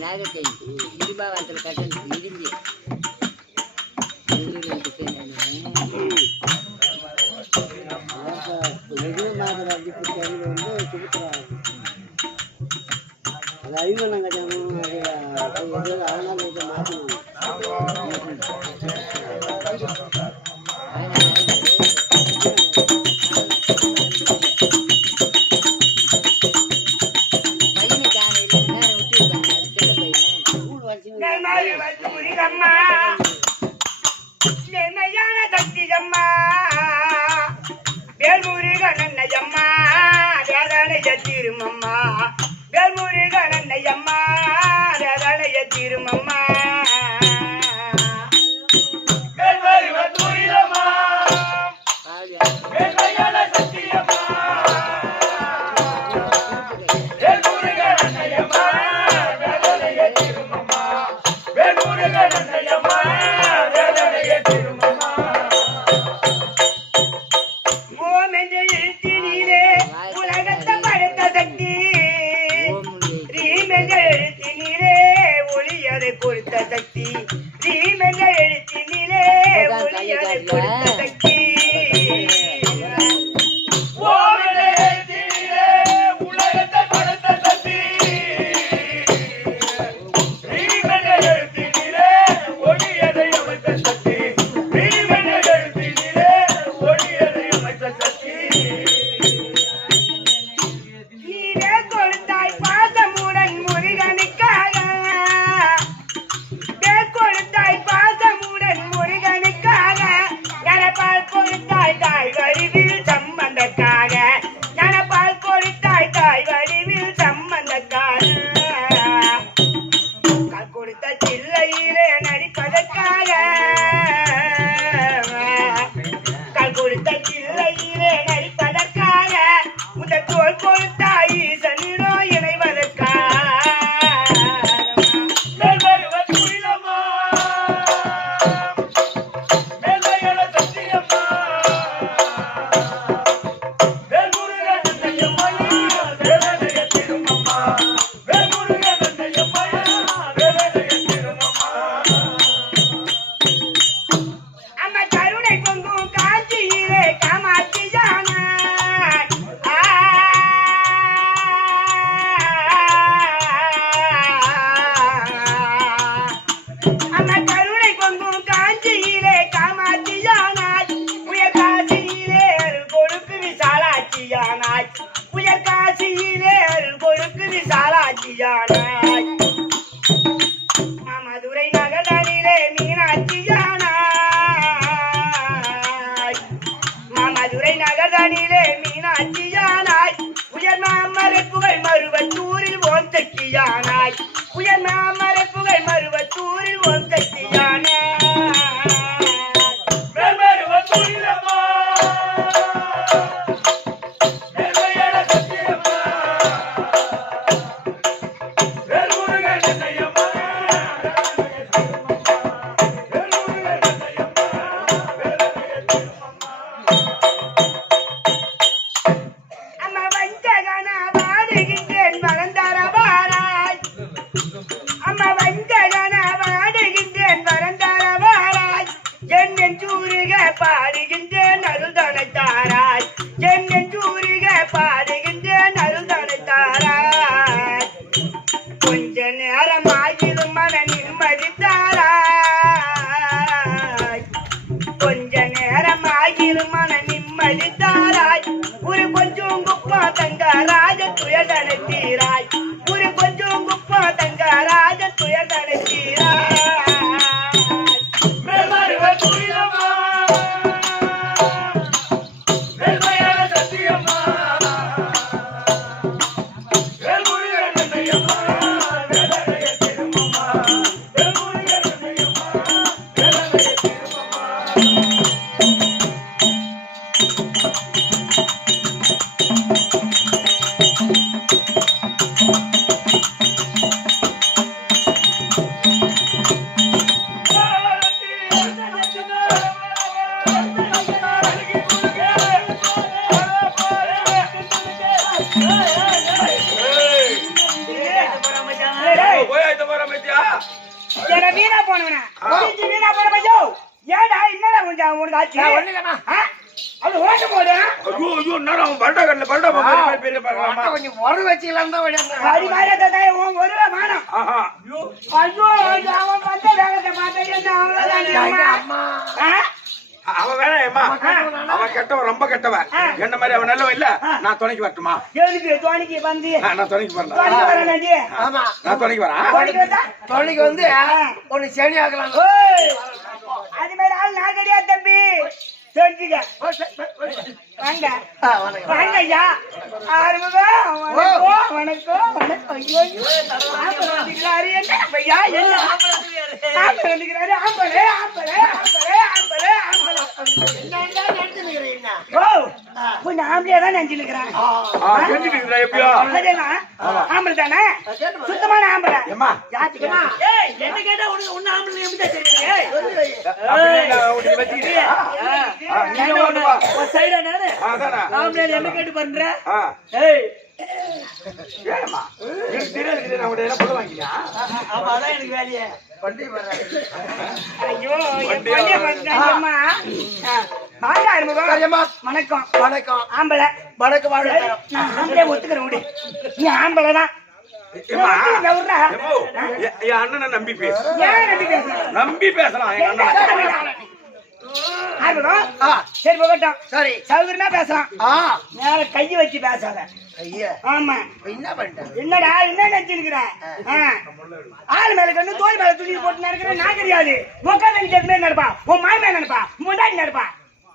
நாகக்கை இடிபாவத்தில் கட்டணத்து இடிஞ்சு ஐவனம் கட்டணும் அதனால இதை மாற்றணும். திருமம்மா வேல்முருகன் அன்னையம்மா வேதனைய திருமம்மா கொடுத்த சக்தி ரீமென்ற எழுத்தினிலே ஒளியதை கொடுத்த சக்தி உலகத்தை படைத்த சக்தி ரீமென்ற எழுத்தினிலே ஒளியதை அமைத்த சக்தி ரீமென்ற எழுத்தினிலே ஒளியதை அமைத்த சக்தி நீரே கொடுத்தாய் பாசமுடன் முருகனுக்காக பாசமுடன் முருகனுக்காக நனப்பால் கொடுத்தாய் தாய் வடிவில் சம்பந்தக்காக நனப்பால் கொடுத்தாய் தாய் வடிவில் சம்பந்தக்காக கொடுத்த சில்லையிலே நடிப்பதற்காக கொடுத்த சில்லையிலே நடிப்பதற்காக உந்த தோல் கொடுத்தாய் ஈசனிடோ இணைவதற்காக மதுரை நகரிலே மீனாட்சியானாய் உயர் மாமரை புகழ் மருவத்தூரில் ஓம் சக்தியானாய் உயர் மாமரை புகழ் மருவத்தூரில் ஓம் சக்தியானாய் பாடுகின்றேன் அருள்தனைத்தாராய் என்னூரிக பாடுகின்றேன் அருள்தனைத்தாராய் கொஞ்ச நேரம் ஆகிலும் மன நிம்மதித்தாராய் கொஞ்ச நேரம் வீணா போனவனா வீணா போன பையோ ஏடா என்னடா கொஞ்சம் உனக்கு ஆச்சு அது ஓட்ட போடு ஐயோ என்னடா அவன் பல்டா கல்ல பல்டா பெரிய பார்க்கலாமா கொஞ்சம் ஒரு வச்சிக்கலாம் தான் அடி மாரதே உன் ஒருவ மானம் ஐயோ அவன் வந்த வேகத்தை பார்த்தா அவ்வளவுதான் அம்மா அவன் வேணாம்மா அவன் கெட்டவன் ரொம்ப கெட்டவன் என்ன மாதிரி அவன் நல்லவன் இல்ல நான் துணைக்கு வரட்டுமா எதுக்கு துணைக்கு வந்து நான் துணைக்கு வரல துணைக்கு வரேன்டி ஆமா நான் துணைக்கு வரேன் தொழிலுக்கு வந்து ஒன்னு சரி ஆகலாம் அது மாதிரி ஆள் நான் கிடையாது தம்பி தெரிஞ்சுக்க வாங்க வாங்க ஐயா ஆறுமுகம் வணக்கம் வணக்கம் வணக்கம் ஐயோ வந்துக்கிறாரு என்ன ஐயா என்ன ஆம்பளை வந்துக்கிறாரு ஆம்பளை ஆம்பளை ஆம்பளை ஆம்பளை ஆம்பளை ஓ கொஞ்சம் ஆம்பளையா தான் நினைச்சுக்கிறேன் ஆம்பளை தானே சுத்தமான ஆம்பளை என்ன கேட்டா உனக்கு ஒண்ணு ஆம்பளை எப்படி தெரியுது என்ன கேட்டு பண்ற எனக்கு வேலையே ஐயோ வணக்கம் வணக்கம் ஆம்பளை வணக்கம் நான் ஆம்பளை ஒத்துக்கிறேன் விடு நீ ஆம்பளை தான் அண்ணனை நம்பி பேசலாம் நம்பி பேசலாம் எங்க அண்ணன் சரி போகட்டும் சரி சௌகரியமா பேசலாம் மேல கையை வச்சு பேசாத ஆமா என்ன பண்ணிட்டேன் என்னடா என்ன நினைச்சிருக்கிற ஆள் மேல கண்ணு தோல் மேல துணி போட்டு நடக்கிற நான் கிடையாது உட்காந்து மாதிரி நடப்பா உன் மாமே நினைப்பா முன்னாடி நடப்பா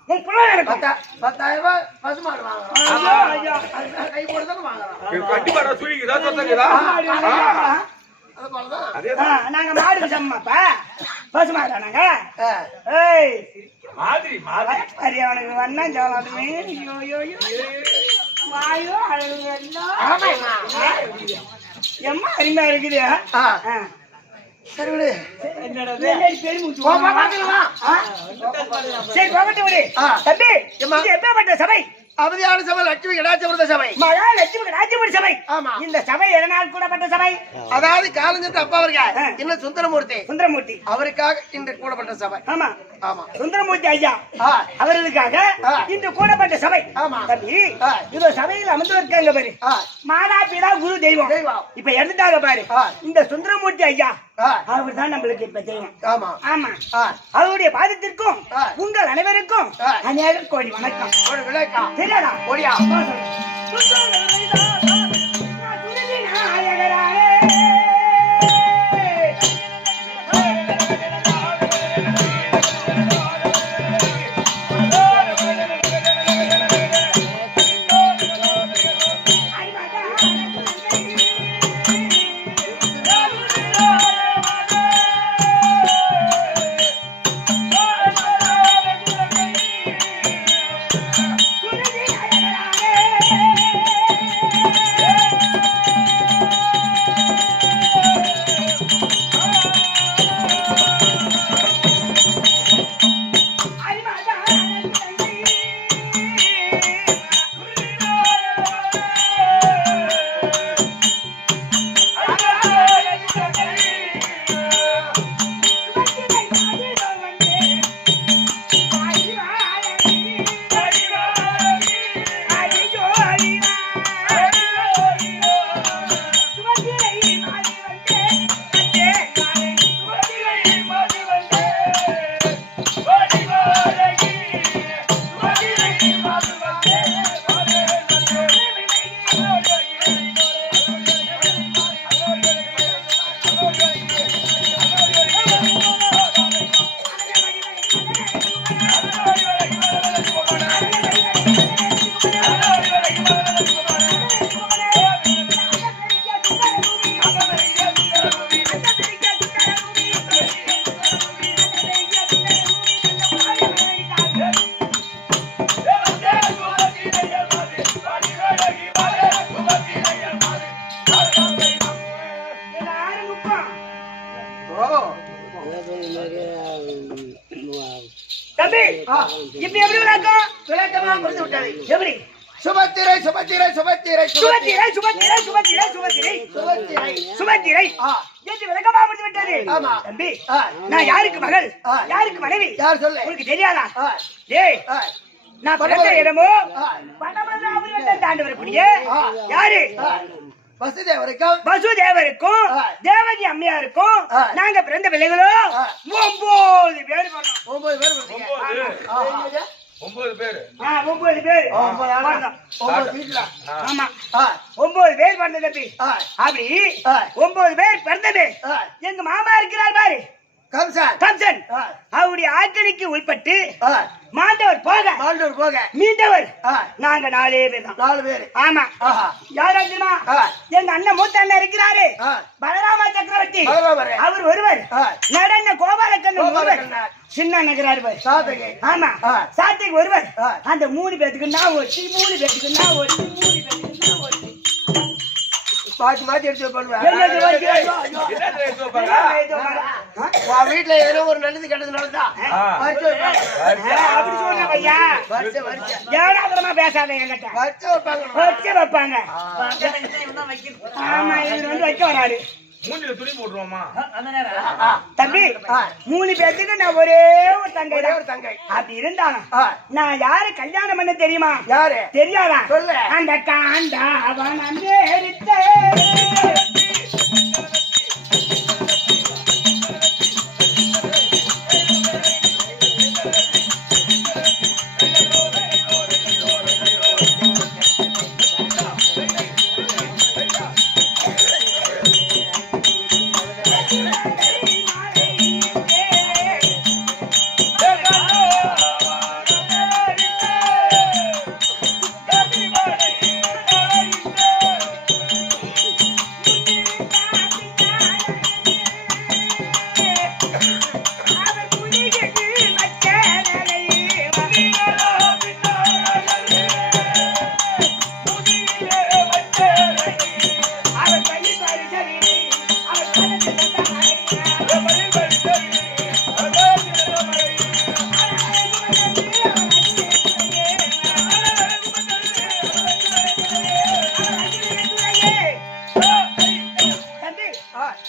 உன் புள்ள நினைப்பா 10,000 ரூபாய் பசுமாடு வாங்கலாம் கை போட்டு தானே வாங்கலாம் கண்டிப்பா சுழிக்குதா சொத்தக்குதா நாங்க மாடு சம்மாப்பா பசு மாடா நாங்க மாதிரி மாதிரி அவனுக்கு வண்ணா ஜோலாட்டுமே வாயோ அழகு எம்மா அருமையா இருக்குது சரி விடு சரி போகட்டு விடு தம்பி எப்பேற்பட்ட சபை அவதியான சபை லட்சுமி கடாட்சபுர சபை மகா லட்சுமி கடாட்சபுர சபை ஆமா இந்த சபை எதனால் கூடப்பட்ட சபை அதாவது காலஞ்சத்து அப்பா அவர்கள் இன்னும் சுந்தரமூர்த்தி அவருக்காக இன்று கூடப்பட்ட சபை ஆமா ஆமா சுந்தரமூர்த்தி ஐயா அவர்களுக்காக இன்று கூடப்பட்ட சபை ஆமா தம்பி இதோ சபையில் அமர்ந்து இருக்காங்க பாரு மாதா பிதா குரு தெய்வம் இப்ப எடுத்துட்டாங்க பாரு இந்த சுந்தரமூர்த்தி ஐயா அவர் தான் நம்மளுக்கு இப்ப தெய்வம் ஆமா ஆமா அவருடைய பாதத்திற்கும் உங்கள் அனைவருக்கும் அநேக கோடி வணக்கம் ஒரு விளக்கம் தெரியாதா ஓடியா தம்பி இப்ப எப்படி விளக்கம் விளக்கமா கொடுத்து விட்டாரு எப்படி சுபத்திரை சுபத்திரை சுபத்திரை சுபத்திரை சுபத்திரை சுபத்திரை சுபத்திரை சுபத்திரை சுபத்திரை என்று விளக்கமா முடித்து விட்டது. ஆமா. தம்பி நான் யாருக்கு மகள் யாருக்கு மனைவி யார் சொல்லு உனக்கு தெரியாதா? டேய் நான் பிறந்த இடமோ பணமராபுரம் தாண்டி வரக்கூடிய யாரு வசுதேவருக்கும் வசுதேவருக்கும் தேவகி அம்மையாருக்கும் நாங்க பிறந்த பிள்ளைகளோ 9 பேர் பண்ணோம். 9 பேர் வந்தீங்க. 9 பேர் 9 பேர் 9 வீட்டுல. ஆமா 9 பேர் பிறந்த தம்பி. அப்படி 9 பேர் பிறந்தது. எங்க மாமா இருக்கிறார் பாரு கம்சன் அவருடைய ஆட்களுக்கு உட்பட்டு மாண்டவர் போக மீண்டவர் நாங்க 4 பேர் தான். 4 பேர். ஆமா. யாரா தெரியுமா? எங்க அண்ணன் மூத்த அண்ணன் இருக்கிறாரு பலராம சக்கரவர்த்தி. அவர் ஒருவர். நடன கோபாலக்கண்ணன் ஒருவர். சின்ன நகராரு பாரு. ஆமா சாத்திக்கு ஒருவர். அந்த 3 பேத்துக்கு நான் ஒட்டி 3 பேத்துக்கு நான் ஒட்டி 3 பேத்துக்கு நான் ஒட்டி மாத்தி மாத்தி எடுத்து பண்ணுவேன். வீட்டுல ஏதோ ஒரு நல்லது கெட்டது நடந்தா அப்படி சொன்ன பையா ஏடாதமா பேசாத என்கிட்ட வச்சு வைப்பாங்க. ஆமா இவர் வந்து வைக்க வராரு. மூஞ்சில துணி போட்டுருவோமா தம்பி 3 பேத்துக்கு நான் ஒரே ஒரு தங்கை. அப்படி இருந்தாலும் நான் யாரு கல்யாணம் பண்ண தெரியுமா? யாரு தெரியாதா? சொல்லு. அந்த காண்டா அவன்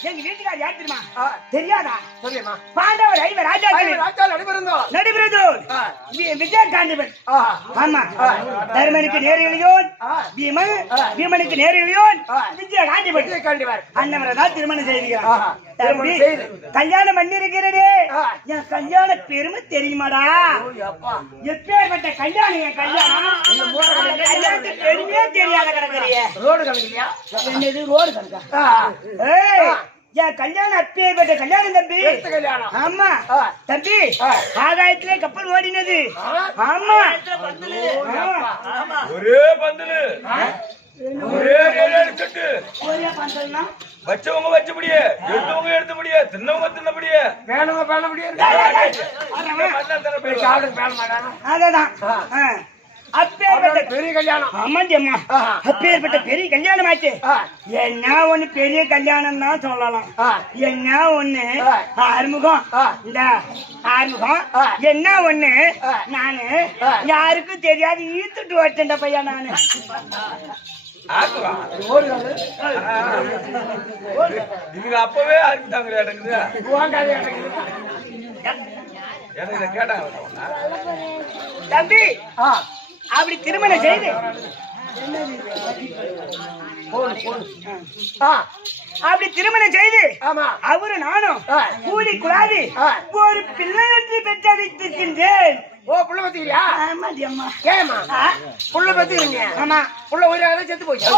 எங்க வீட்டுக்கார் யார் தெரியுமா? தெரியாதா? சொல்லுமா. பாண்டவர் 5 ராஜாக்கள் நடிபிருந்தோம். விஜயகாண்டிபன். ஆமா தர்மனுக்கு நேரிழையோன் பீமன், பீமனுக்கு நேரிழையோன் விஜயகாண்டிபன். அண்ணவரை தான் திருமணம் செய்திருக்கிறான். கல்யாணம் பண்ணி இருக்கிறதே என் கல்யாண பெருமை தெரியுமாடா? எப்பேற்பட்ட கல்யாணம் என் கல்யாணம். கல்யாணத்துக்கு பெருமையே தெரியாத கிடக்குறிய ரோடு கணக்குறியா? என்னது ரோடு கணக்கா? என் கல்யாணம் அப்பேற்பட்ட கல்யாணம் தம்பி. ஆமா தம்பி ஆகாயத்திலே கப்பல் ஓடினது. ஆமா ஒரே பந்தலு ஒரே கட்டு ஒரே பந்தல்னா வச்சவங்க வச்சபடியே எடுத்தவங்க எடுத்தபடியே தின்னவங்க தின்னபடியே வேணுங்க வேணபடியே அததான் அப்பேற்பட்ட பெரிய கல்யாணம். ஆமாண்டி அம்மா அப்பேற்பட்ட பெரிய கல்யாணம் ஆச்சு. என்ன ஒண்ணு பெரிய கல்யாணம் தான் சொல்லலாம். என்ன ஒண்ணு ஆறுமுகம் இந்த ஆறுமுகம் என்ன ஒண்ணு நானு யாருக்கும் தெரியாது ஈத்துட்டு வச்சேன் பையா நானு. இவங்க அப்பவே ஆரம்பிட்டாங்க எனக்கு கேட்டாங்க தம்பி. அப்படி திருமணம் செய்து அப்படி திருமணம் செய்து அவரு நானும் கூடி குழாவி ஒரு பிள்ளை என்று பெற்றடித்திருக்கின்றேன். ஓ புள்ள பத்திக்கிறியா? ஆமாடி அம்மா. ஏமா புள்ள பத்திக்கிறீங்க? ஆமா புள்ள உயிராக செத்து போச்சு.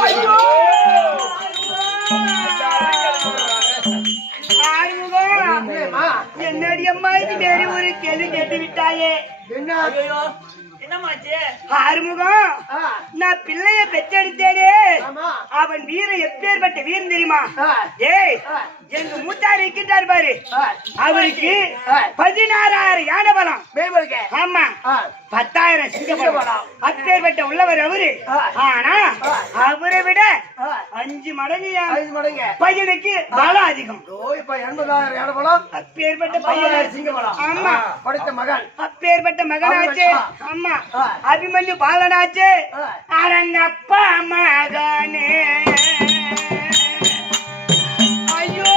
என்னடி அம்மா இது வேறு ஒரு கேள்வி கேட்டு விட்டாயே. என்ன ஆறுமுகம் நான் பிள்ளைய பெற்றெடுத்தேனே அவன் வீரன் எப்பேற்பட்ட வீரன் தெரியுமா? ஏய் எங்க மூத்தார் இருக்கின்றார் பாரு, அவருக்கு 16,000 யானை பலம். ஆமா, 10,000 சிங்க பலம். அப்பேற்பட்ட உள்ளவர் அவரு. ஆனா அவரை விட 5 மடங்கு பையனுக்கு பலம் அதிகம். இப்ப 80,000 யானை பலம், அப்பேற்பட்ட பையன் சிங்க பலம். ஆமா, படைத்த மகன். அப்பேற்பட்ட மகனாச்சு. ஆமா, அபிமன்யு பாலனாச்சு. அரங்கப்பா மகனே, ஐயோ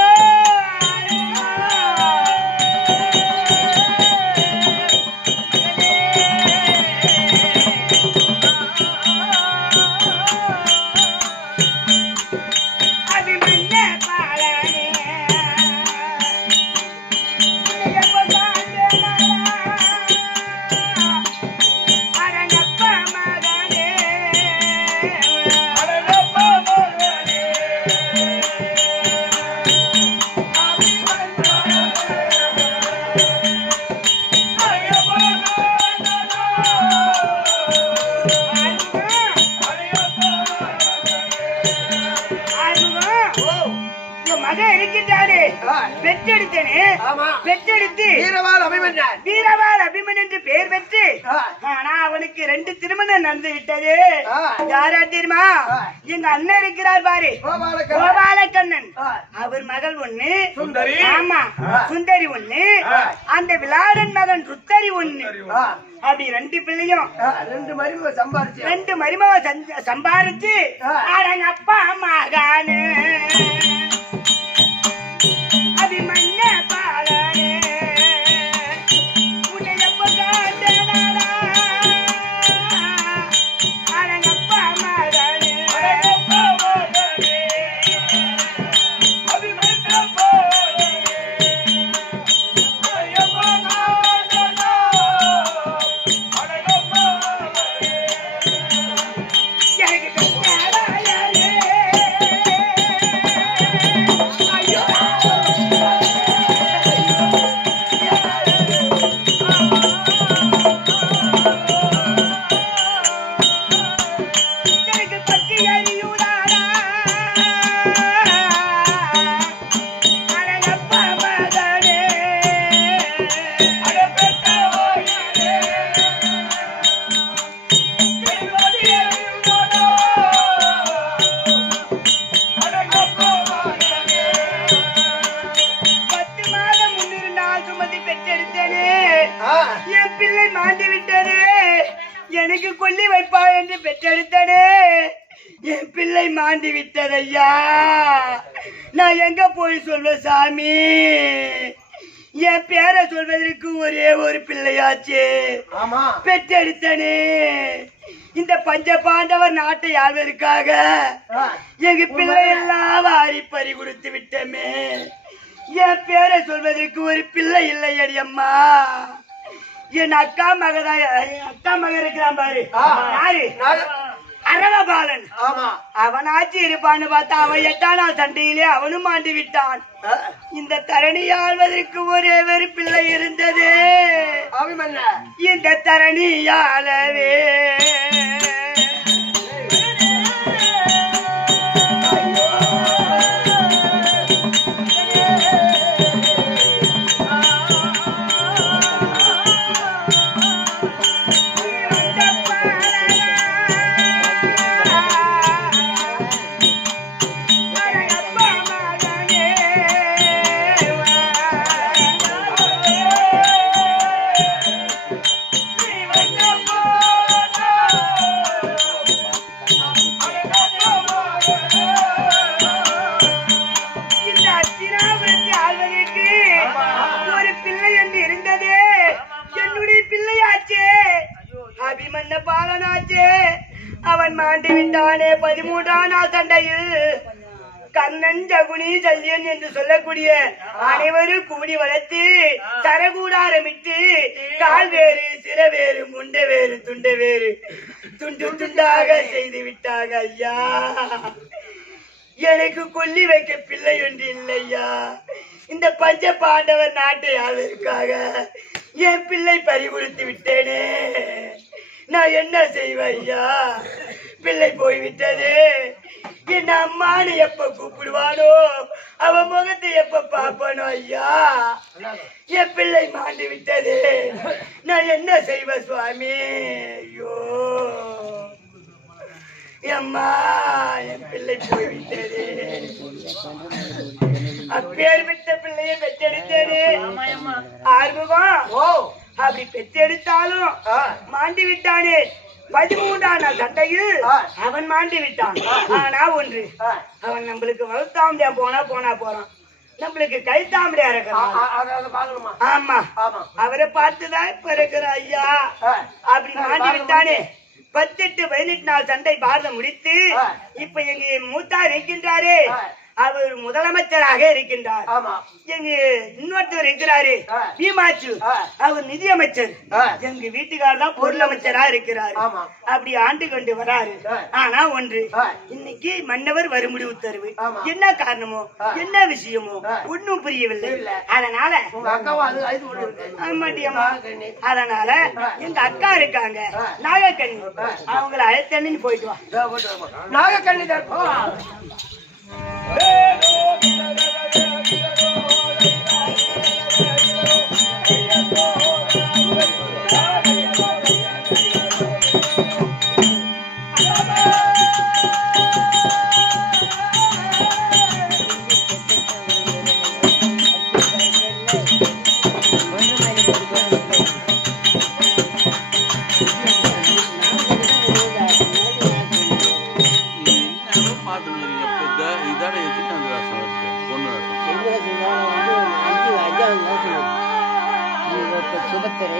பெற்றெடுத்து வீரவாள் அபிமன் என்று பெயர் பெற்று, ஆனா அவனுக்கு 2 திருமணம் நடந்து விட்டது. யாரா தெரியுமா? எங்க அண்ணன் இருக்கிறார் பாரு, கோபாலக்கண்ணன். அவர் மகள் ஒண்ணு, ஆமா சுந்தரி ஒண்ணு, அந்த விளாடன் மகன் ருத்தரி ஒண்ணு. அப்படி 2 பிள்ளையும் 2 மருமக சம்பாரிச்சு அடங்க அப்பா மகானு அபிமன்ய பாலனே உன்னையப்ப காண்டனாடா அடங்கப்பா மகானே அபிமன்ய பாலனே ஐயப்பா காண்டனா அடங்கப்பா எனக்கு கண்ணாடா யாரே ஐயோ என் பிள்ளை மாண்டி விட்டது, எனக்கு கொல்லி வைப்பா என்று பெற்றெடுத்தனே. என் பிள்ளை மாண்டி விட்டது ஐயா, நான் எங்க போய் சொல்வ சாமி? என் பேரை சொல்வதற்கு ஒரே ஒரு பிள்ளையாச்சு பெற்றெடுத்தனே. இந்த பஞ்ச பாண்டவர் நாட்டை ஆள்வதற்காக எங்க பிள்ளை எல்லாம் வாரி பறி கொடுத்து விட்டமே. என் பேரை சொல்வதற்கு ஒரு பிள்ளை இல்லை அடி அம்மா. என் அக்கா மகதான், அக்கா மகன் இருக்கிறான் பாரு, யாரு? அரவபாலன். அவனாச்சு இருப்பான்னு பார்த்தா அவன் 8ஆம் நாள் சண்டையிலே அவனும் மாண்டு விட்டான். இந்த தரணி ஆள்வதற்கு ஒரே ஒரு பிள்ளை இருந்தது, இந்த தரணி ஆளவே. அபிமன்ய பாலனாச்சே, அவன் மாண்டு விட்டானே. 13ஆம் நாள் சண்டையில் கண்ணன் ஜகுனி சல்யன் என்று சொல்லக்கூடிய அனைவரும் கூடி வளர்த்து சரகூடாரமிட்டு கால் வேறு சிற வேறு முண்டை வேறு துண்டை வேறு துண்டு துண்டாக செய்து விட்டாங்க ஐயா. எனக்கு கொல்லி வைக்க பிள்ளை ஒன்று இல்லையா. இந்த பஞ்ச பாண்டவர் நாட்டை ஆளுக்காக என் பிள்ளை பறி கொடுத்து விட்டேனே. நான் என்ன செய்வேன் ஐயா? பிள்ளை போய்விட்டது, என் அம்மானு எப்ப கூப்பிடுவானோ அவன் முகத்தை எப்ப பாப்பானோ ஐயா என் பிள்ளை மாண்டு விட்டது நான் என்ன செய்வ சுவாமி ஐயோ அம்மா என் பிள்ளை போய்விட்டது அப்பேர் விட்ட பிள்ளையை பெற்றெடுத்தது ஆர்வம் அப்படி பெற்றெடுத்தாலும் மாண்டி விட்டானே 13ஆம் நாள் சண்டையில் அவன் மாண்டி விட்டான். ஆனா ஒன்று அவன் நம்மளுக்கு வளர்த்தாமடியா போனா போறான் நம்மளுக்கு கைத்தாமடியா இருக்கிறான். ஆமா அவரை பார்த்துதான் இப்ப இருக்கிற ஐயா அப்படி மாண்டி விட்டானே 18 நாள் சண்டை பாரதம் முடித்து இப்ப எங்க மூத்தார் இருக்கின்றாரே அவர் முதலமைச்சராக இருக்கின்றார். எங்க இன்னொருத்தர் இருக்கிறாரு பீமாச்சு அவர் நிதியமைச்சர். எங்க வீட்டுக்காரர் தான் பொருள் அமைச்சரா இருக்கிறாரு. அப்படி ஆண்டு கொண்டு வராரு. ஆனா ஒன்று இன்னைக்கு மன்னவர் வறுமுடி உத்தரவு என்ன காரணமோ என்ன விஷயமோ ஒன்னும் புரியவில்லை. அதனால அதனால எங்க அக்கா இருக்காங்க நாகக்கண்ணி அவங்கள அழைத்தண்ணி போயிட்டு வா. நாகக்கண்ணி சுபத்திரை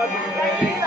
பார்த்து